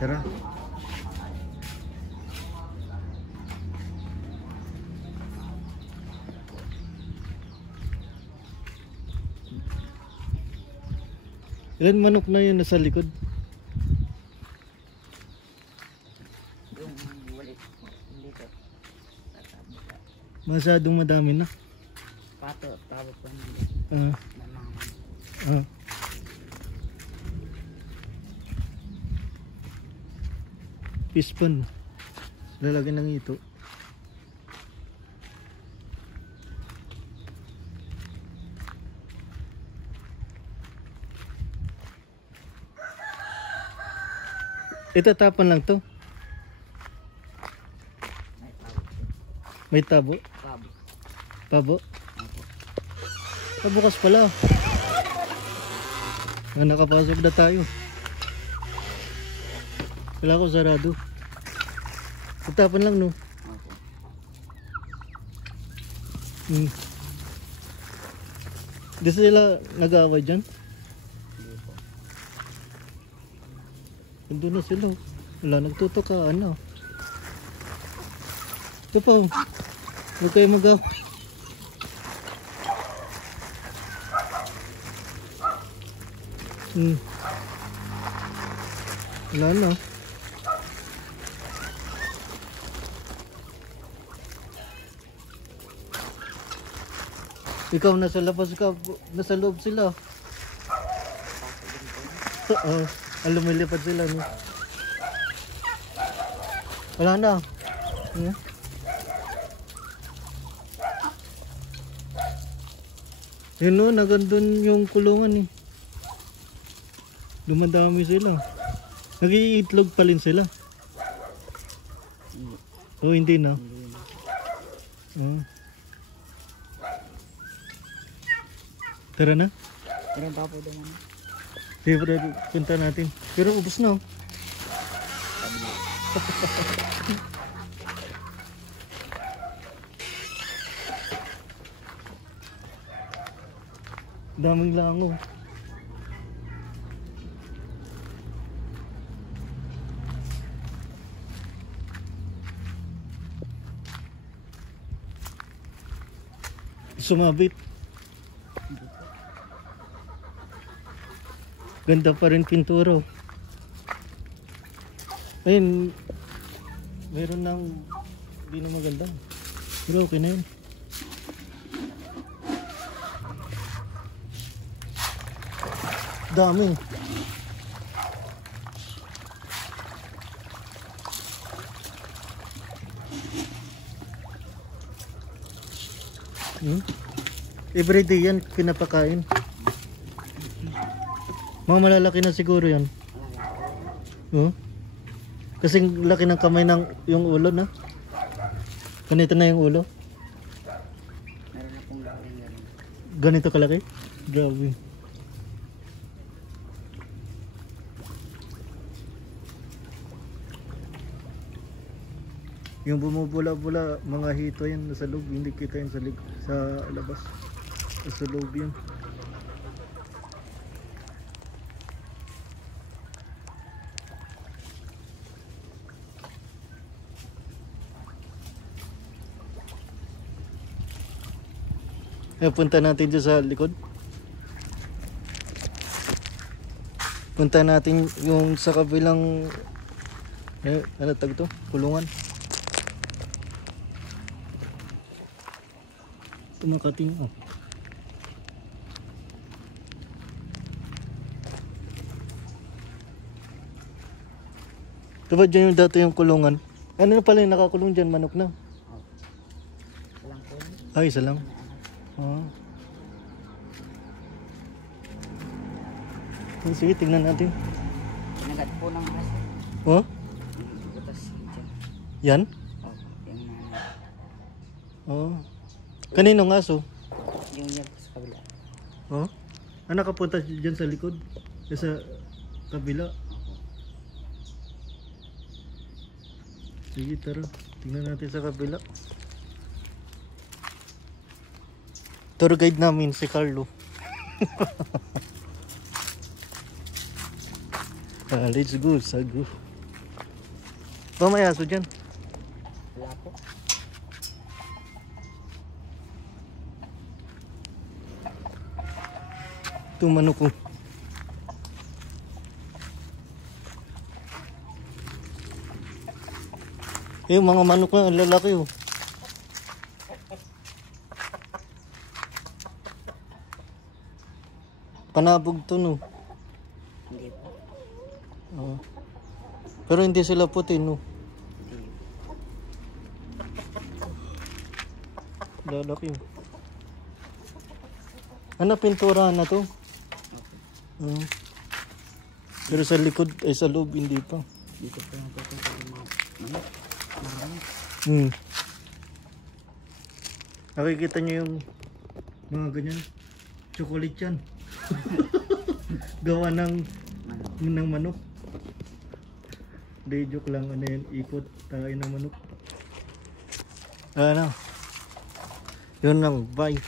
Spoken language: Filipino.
Tara. Ilan manok na yun nasa likod? Yung walit dito. Masyadong madami na. Pato, tawag ko Ah. Ah. Pispan. Lalagyan ng ito. Itatapon lang to. May tabo. Pabo. Pabo. Bukas pala. Nakapasok na tayo. Wala ko sarado. Itatapon lang no. Di sila nag-aaway dyan? Nandun na sila. Wala, nagtutok ka, ano. Ito pa, huwag kayo mag-away. Wala na. Ikaw nasa labas ka, nasa loob sila. Lumilipad sila, no? Wala na. Yun no, nagandun yung kulungan eh. Dumadami sila. Nag-iitlog pa rin sila. Oh, hindi na. Tara na. Meron pa po doon. Sige, punta natin. Pero ubos na. Daming langaw. Sumabit. Ganda pa rin pinturo. Ayun, meron ng hindi na maganda. Pero okay na yun. Dami. Everyday yan pinapakain. Mga malalaki na siguro yan. Kasing laki ng kamay ng yung ulo na. Ganito na yung ulo. Meron na pong laki yan. Ganito kalaki? Grabe. Yung bumubula-bula mga hito yan nasa loob, hindi kita yan sa labas. Sa loob yan. Punta natin dyan sa likod. Punta natin yung sa kabilang ano tag to? Kulungan. Tumakating oh. Diba dyan yung dati yung kulungan? Ano na pala yung nakakulong dyan? Manok na? Walang po. Ay, isa lang. Sige, tingnan natin. Nagat po ng aso. Oh? Butas dyan. Yan? Yung Kaninong aso? yung yan sa kabila. Nakapunta dyan sa likod? Sa kabila? Sige, tara. Tingnan natin sa kabila. Tour guide namin si Carlo. Let's go, Sago. Ba may aso dyan? Wala po. Ito manok ko. Yung mga manok na ang lalaki oh. Panabog to no. Hindi po. Oo. Pero hindi sila puti no. Hindi. Lalaki oh. Ano pintura na to? Okay. Oo. Pero sa likod ay sa loob hindi pa. Dito po natutunan yung mga manok. Marami. Nakikita niyo yung mga ganyan. Chocolate yan. Gawa ng Manok. manok. Day joke lang ano yan. Ikot tayo ng manok. Ano? Yun lang. Bye.